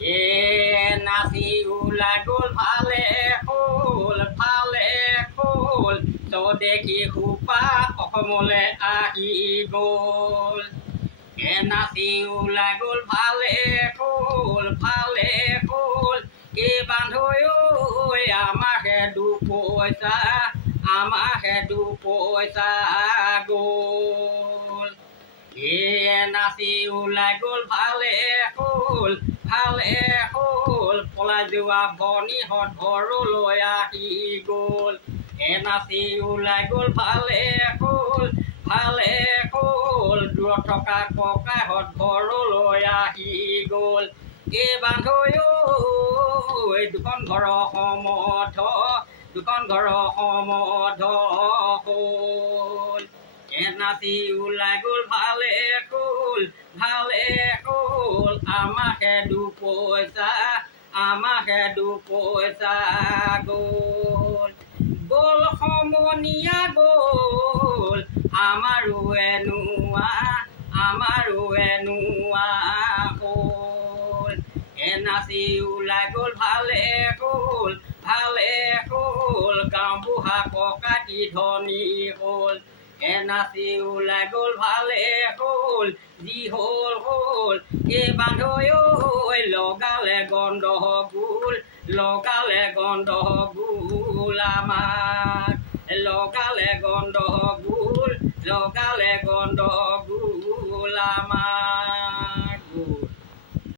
এ নাচি ওলাই গ'ল ভালে হ'ল স্বদেশী সোপা অসমলৈ আহি গ'ল। নাচি ওলাই গ'ল ভালে হ'ল এই বান্ধৈ ঐ আমাৰহে দুপইচা গ'ল। নাচি ওলাই গ'ল ভালে হ'ল পলাই যোৱা ভনীহঁত ঘৰলৈ আহি গ'ল। নাচি ওলাই গ'ল ভালে হ'ল দূৰত থকা ককাহঁত ঘৰলৈ আহি গ'ল। এই বান্ধৈ ঐ দুখন ঘৰৰ সমধ হ'ল। নাচি ওলাই গ'ল ভালে হ'ল আমাৰহে দুপইচা গ'ল। গ'ল সমনীয়া গ'ল আমাৰো এনুৱা হ'ল। নাচি ওলাই গ'ল ভালে হ'ল গাঁওবুঢ়া ককা কি ধনী হ'ল। নাচি ওলাই গ'ল ভালে হ'ল যি হ'ল এই বান্ধৈ ঐ লগালে গণ্ডগোল আমাক লগালে গণ্ডগোল আমাক।